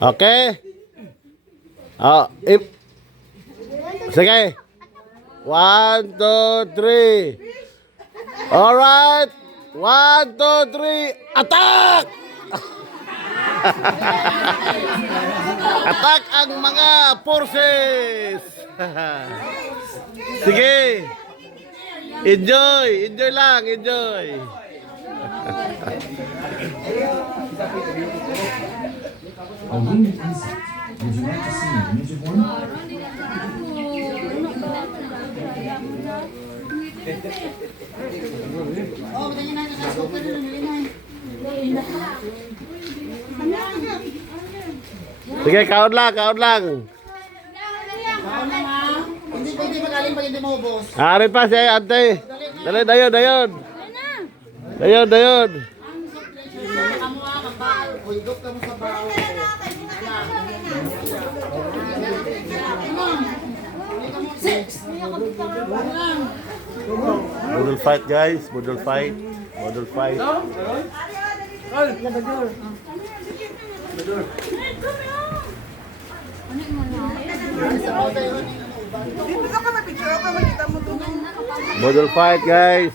Okay. Oh, sige. 1, 2, 3. Alright. 1, 2, 3. Attack! Attack ang mga forces. Sige. Enjoy. Enjoy lang. Enjoy. A winged insect. Would you like to see an image of one? Sige, kaon lang, kaon lang. Hindi pwede magaling pag hindi mo ubos. Ari pa siya, ante. Dali, dayon, dayon. Dayon, dayon. Kamuha ka ba? Huydok ka mo sa bao. Model fight, guys. Model fight. Model fight. Model fight, guys.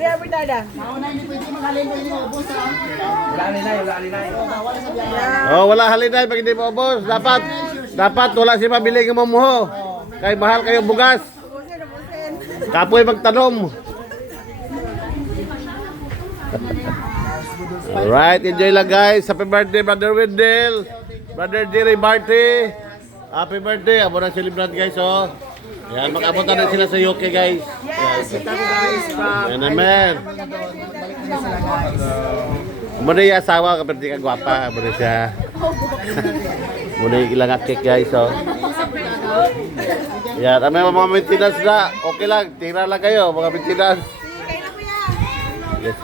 Kuya Bernarda. Mauna hindi pwede magaling pag hindi mo ubos ha. Wala sa biyahe. Oh, wala halinay pag hindi mo ubos. Dapat wala si mabili ng mamuho. Kay mahal kayo bugas. Kapoy magtanom. Alright, enjoy lang guys. Happy birthday, Brother Wendell. Brother Jerry Barty. Happy birthday. Abo na celebrate guys, oh. Yan, mag-abutan na sila sa UK guys. Amen, amen. Muna yung asawa kapag di ka gwapa. Muna siya. Muna yung ilang cake guys, oh. Yan, may mga maintenance na. Okay lang, tira lang kayo, mga maintenance. Yes,